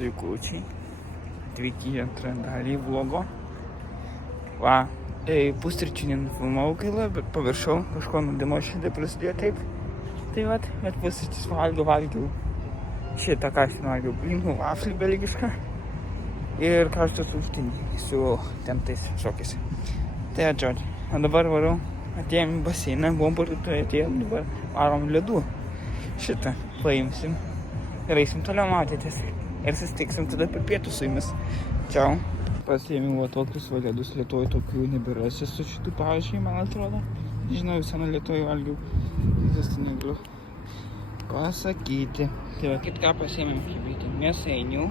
Zuikučiai atvykę į antrą dalį vlogo. Pusryčių nenufilmavau gaila, bet paviršau, kažko nudimo šiandien prasidėjo taip. Tai vat, bet pusryčius valgiau šitą, ką aš valgiau, blynų vaflį belgišką ir karštą sumuštinį su tais šokiais. Tai atžodžiu, o dabar varau, atėjom į baseiną, buvom parduotuvėje, atėjom, dabar varom ledų. Šitą paimsim ir eisim toliau maudytis ir susitiksim tada per pietų su jumis. Čiau. Pasiėmiau tokius ledus, Lietuvoj tokių nebėrasi su šitų, pavyzdžiui, man atrodo. Nežinau, visą Lietuvoj valgiau, vis negaliu pasakyti. Tai va, kitką pasiėmėm kibyti mėsainių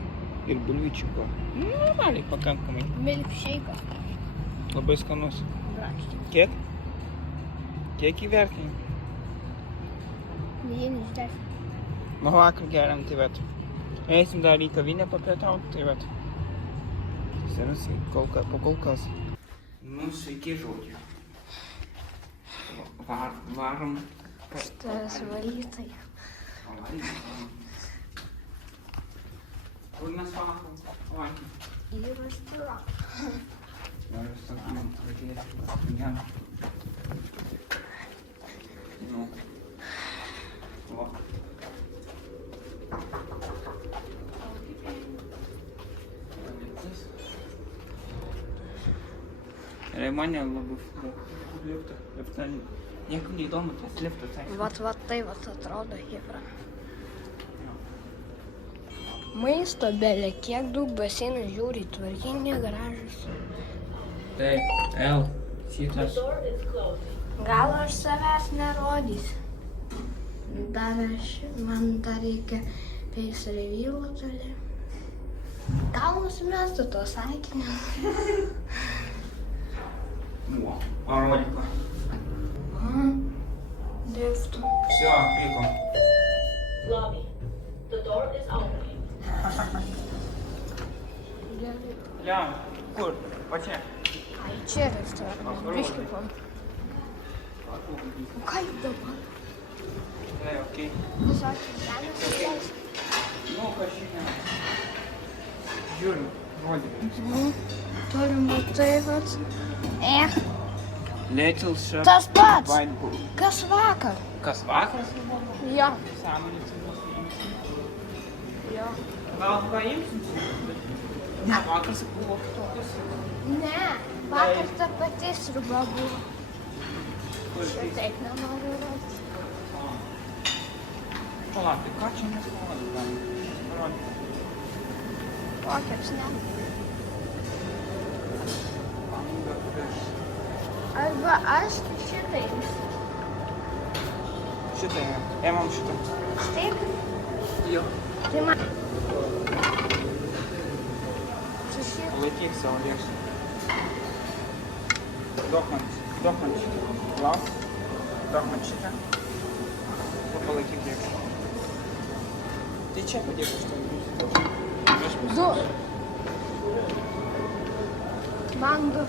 ir bulvyčiuko. Normaliai, pakankamai. Milkshake. Labai skanus. Braškiai. Kiek? Kiek įvertini? 9 iš 10. Nu vakar geriam, tai vat. Eisim dar į kavinę papietauti, tai vat. Senusai, po kol kas. Nu, sveiki žodžiu. Varom. Šitas valytoja. Kur mes varom? Į restoraną. Nu. Va. Mane labai lifta. Niekam neįdomu tas liftas. Vat tai atrodo Hebra. Maisto belė, kiek daug baseinų žiūri, tvarkingi, gražus. Tai, El, šitas. Gal aš savęs nerodysiu. Man dar reikia peisrevylo toli. Gal nusimestų to sakinio? Паролика. Лифту. Все, кликом. Lobby. The door is opening. Я, kur, pačia. Ai, čia restoranas. Biški pam. O ką juk dabar? Tai, okei. Sakė, galim suleisti. Nu, kažinė. Žiūrim, rodė. Turim va tai vat. Little Shop. Tas pats. White Bull. Kas vakar? Kas vakaras? Jo. Sąmonės įmasi. Jo. Gal paimsim? Ne, vakaras buvo kitokios. Ne, vakar ta pati sriuba buvo. Kur tai? Taip nenoriu rodyti. Palauk, tai ką čia mes parodėm? Parodėm. O, kepsnė. Arba aš šitą imsiu. Šitą, ėmam šitą. Štaip? Jo. Tai man. Sušit. Laikyk savo lėkštę. Duok man šitą. Lauk. Duok man šitą. Ir palaikyk lėkštę. Tai čia padėk aš tau. Du. Man du.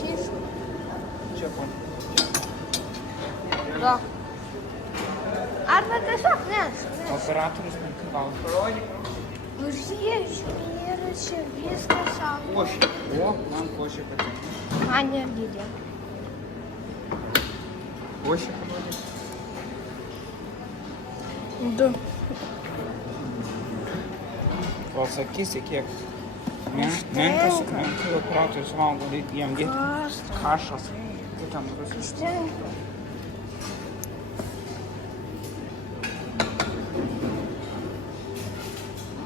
Čis. Čia pon. Du. Arba tiesiog nes. Operatorius man kanalą parodyk. Užsiežiu ir čia viskas savo. Košė. O, man košė patinka. Man irgi dėl. Košė parodyk. Du. Pasakysi kiek. Menkas operatorius valgo, reikia jam dėti kašas. Kaip ten rusas. Užtenka.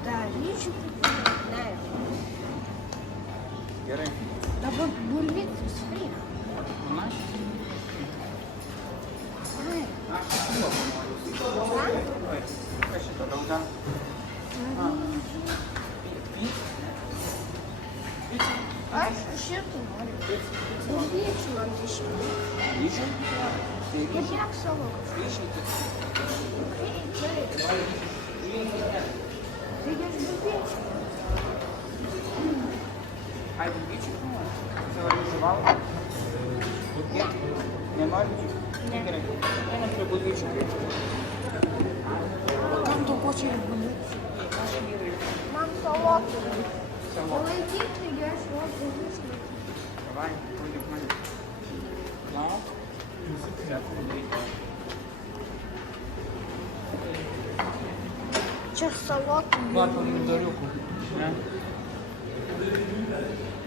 Daryčiau kaip ne. Gerai. Dabar bulvytis fri. Na, Ai. kas šitą gal dar? Aš šitą noriu. Bulvyčių man biškį. Ryžių? Tai Ir tiek savo. ryžiai tik. Reikia bulvyčių. Ai, bulvyčių? Savo ryžių valgo? Nenori ryžių? Ігри. Я не прибудучу. Там то хоче буде. Мам, солодкий. Полетіть, я ж Давай, пойди в мене. Ну, Чех солодкий. ладно, помідорюку.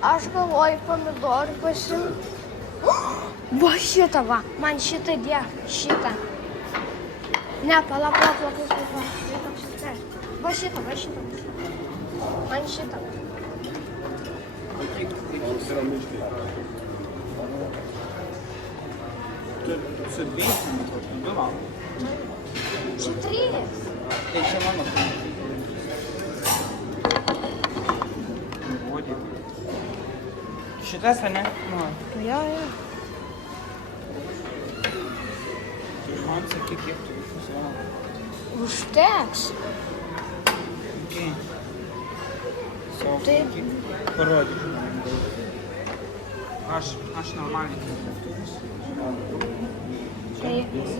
Аж головой помидор посім. Во, щита, ва. Ман, щита де? Щита. Не, пала. Во, щита. Ман, щита. Це дві, вбивав. 4. Ти ще мама. Воді. Ще те сане? Ну, Я. мам, це кіки. Уштекс. Окей. Ти- Породі. Аж нормальний.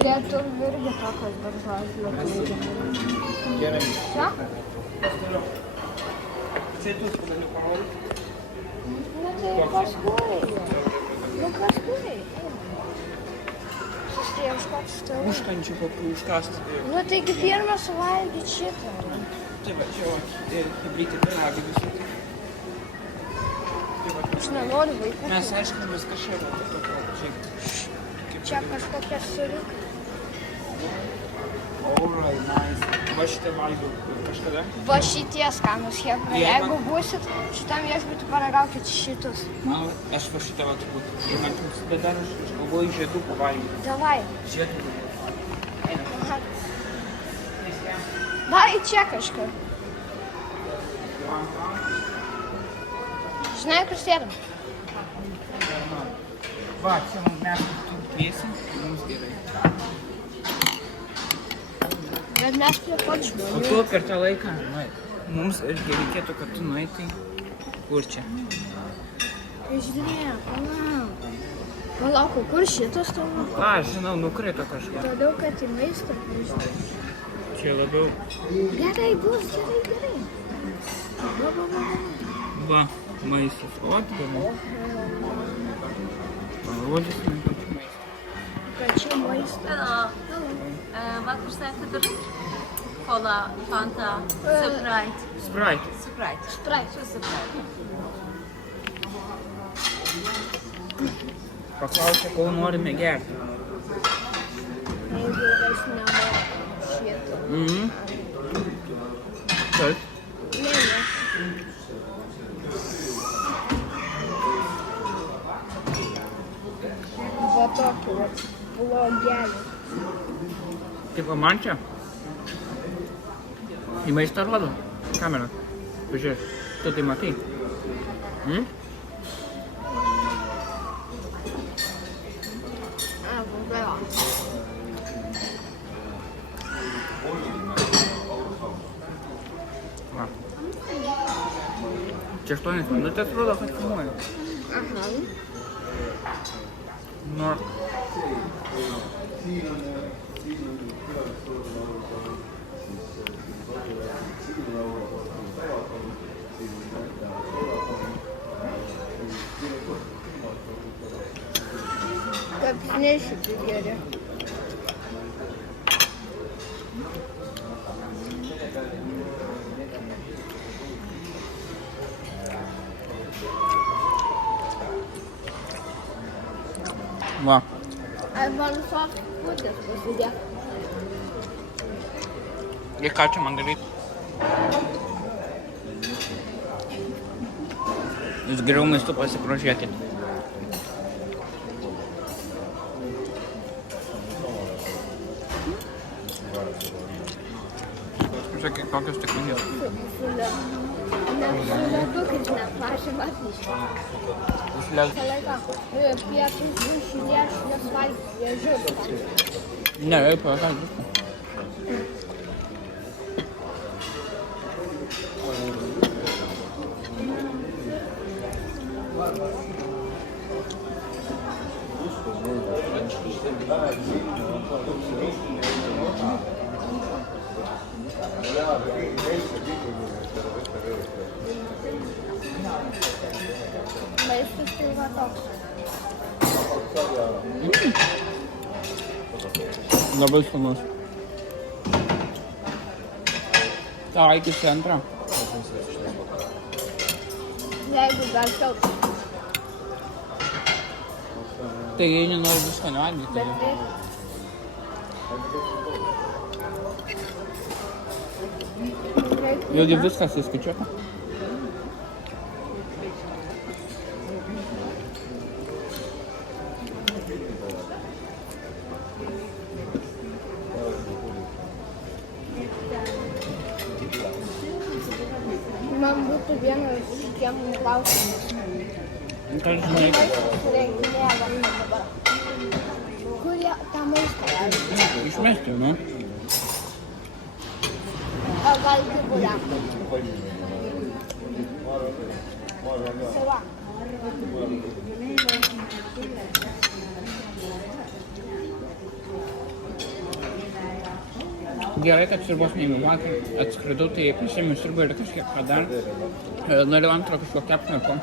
Я тут вирги також держав. Jeremy. Все? Це тут подаю пароль. Ну ти каскуй. Ну каскуй. Девушка, что? Ушка нічого поускаст. Ну ты теперь насылаешь бичета. Тебе чого? Хібріти пироги висити. Уж на ноль На выкупил. сешку без кашера. Чакаш как я сырик. Alright, nice. Бачите вайбу кашкада? Ваши те сканус я проягу гусит, что там я жбу параграф щитус. Мало, аж вашите вату буде. І на тут себе дариш, обої же тупо вайбу. Давай. Ще тут. Ага. Дай чекашка. Знаю крестьянам. Бать, цьому м'ясо тут вісім, тому збирай. Без нас приходишь. Ото карталейка, mums irgi reikėtų, kad tu nueitai kur čia. Žiūrėk, palauk. Palauk, kur šitas tavo? A, žinau, nukrito kažką. Todėl, kad į maistą. Čia labiau. Gerai bus, gerai. Va, maistas. O, atgavau. Parodys, nepačiu maistą. Kačių maistą. Wat voor zijn te drinken? Cola, Fanta, Sprite. Sprite. Sprite. Sprite. Що Sprite? Paklausė, kol norime gerti. Jeigu aš nenoriu šito. Mhm. Taip. Ne. Va tokį vat blogelį. Tipo man čia? Į maistą rodo? Kamera. Pažiūrėk, tu tai matai? Hmm? Blogelį. Va. Čia 8 minutės rodo, kad filmuoja. Aha. Nors. Kaip nešyti geriau. Va. Ar man soft kūdės pasidė? Ir ką čia man daryti? Jūs geriau maistu pasigrožėkit. Žiūrėkit, kokios stiklinės. Ledukais neprašymas. Jūs leidžiate. Kolega, pietus dušinės nesvalgyti, jie žiūri. Ne, jau pagal. Maistas tai va toks. Labai skanus. Tau eikis į antrą. Jeigu dar telps. Tai jei nenori visko nevalgyti. Bet tai Jogi viskas įskaičiuota. man būtų vienas šitiem klausimas. Ką žinai? Renginėje dabar. Kurie tą maistą valgo? Išmesti, nu. O gal gyvuliam? Sava. Gerai, kad sriubos neėmiau vakar, atskridau, tai prisėmiau sriubą ir kažkiek ką dar. Norėjau antro kažko kepsnio.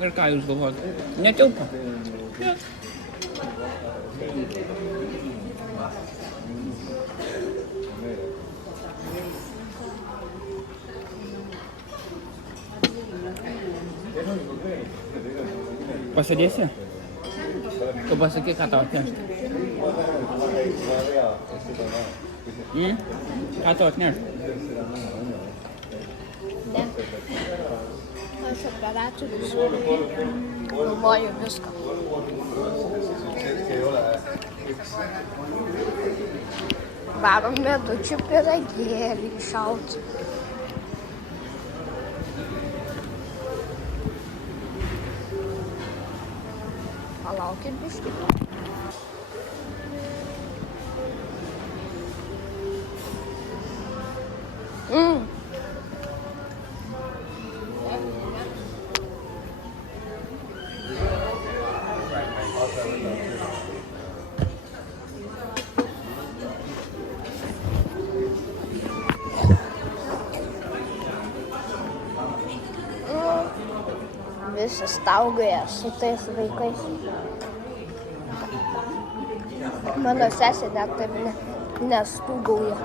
Ir ką jūs galvojate? Netilpo. Pasėdėsi? Tu pasakyk, ką tau atnešti. Ką tau atnešti? Ne. Aš operatorių žiūriu. Galvoju viską. Varom medučių pyragėlį šalti. Palaukit biškį. Visi staugoja su tais vaikais. Mano sesė net taip nestūgauja.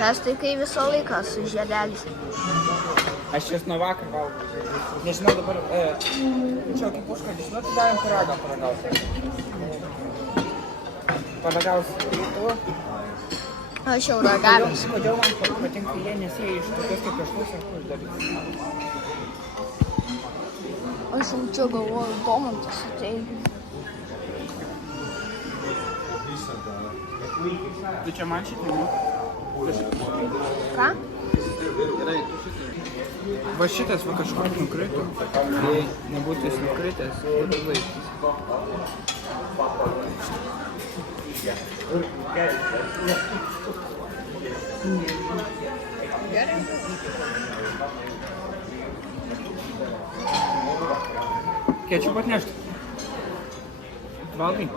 Tas tai kai visą laiką su žiedeliais. Aš jas nuo vakar valgau. Nežinau dabar, čia kaip užkandis, nu tai davėm pyragą paragauti. Paragausi. Aš jau ragavęs. Kodėl man patinka jie, nes jie iš tokios kaip kažkokios ar kur dalykas. Aš jau čia galvoju, Domantas ateina. Tu čia man šitą, ne? Ką? Va šitas va kažkoks nukrito. Jei nebūtų jis nukritęs, būtų vaikas. Ketčiupą atnešti. Valgai?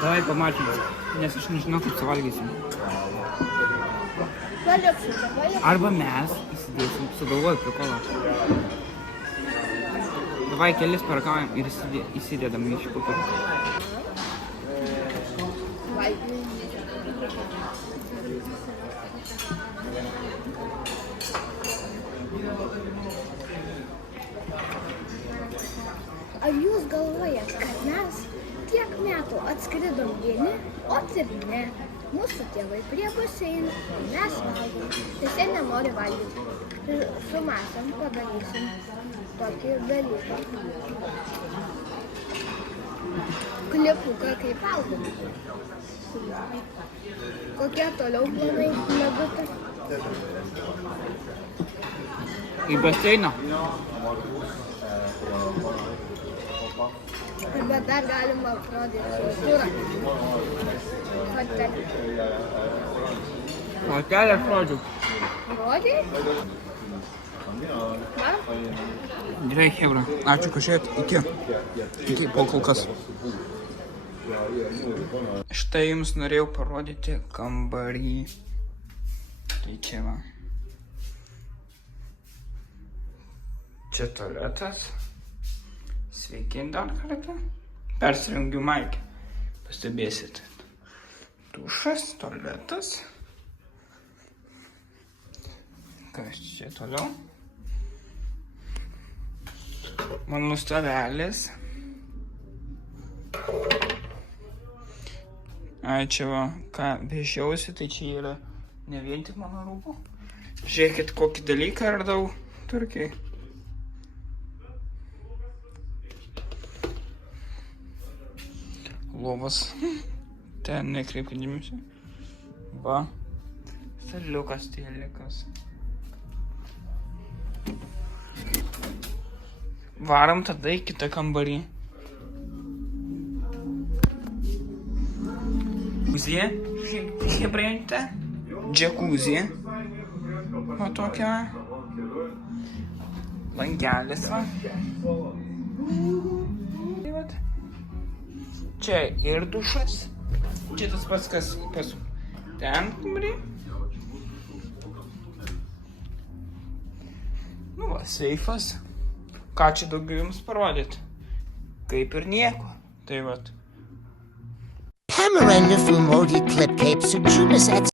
Davai pamatysim, nes aš nežinau, kaip suvalgysim. Paliksiu, čia paliksiu. Arba mes įsidėsim, sugalvoju prikolą. Davai kelis paragaujam ir įsidėdam į šį kukurį. Ar jūs galvojate, kad mes tiek metų atskridom vieni, o ir ne? Mūsų tėvai prie baseino, mes valgom, tiesiog nenori valgyti. Ir su masėm padarysim tokį dalyką. Klipuką kaip valgom. Kokie toliau planai nebūtų? Į baseiną. Bet dar galima aprodyti turą. Hotelį. Hotelį aš rodžiau. Rodžiai? Ką? Gerai, hebra. Ačiū, kad žiūrėt. Iki. Iki po kol kas. Štai jums norėjau parodyti kambarį. Tai čia va. Čia tualetas. Sveiki dar kartą. Persirungiu maikę. Pastebėsit. Dušas, tualetas. Kas čia toliau? Mano stalelės. Ai, čia va, ką vežiausi, tai čia yra ne vien tik mano rūbų. Žiūrėkit, kokį dalyką radau Turkijai. Lovas. Ten nekreipkit dėmesio. Va. Staliukas, telikas. Varam tada į kitą kambarį. Džekuzija. Hebrėjate? Džekuzija. O tokia. Langelis va. Tai vat. Čia ir dušas. Čia tas pats, kas pas ten kambarį. Nu va, seifas. Ką čia daugiau jums parodyti? Kaip ir nieko. Tai vat. Panorama Filmodi Clip Cape Sujunis at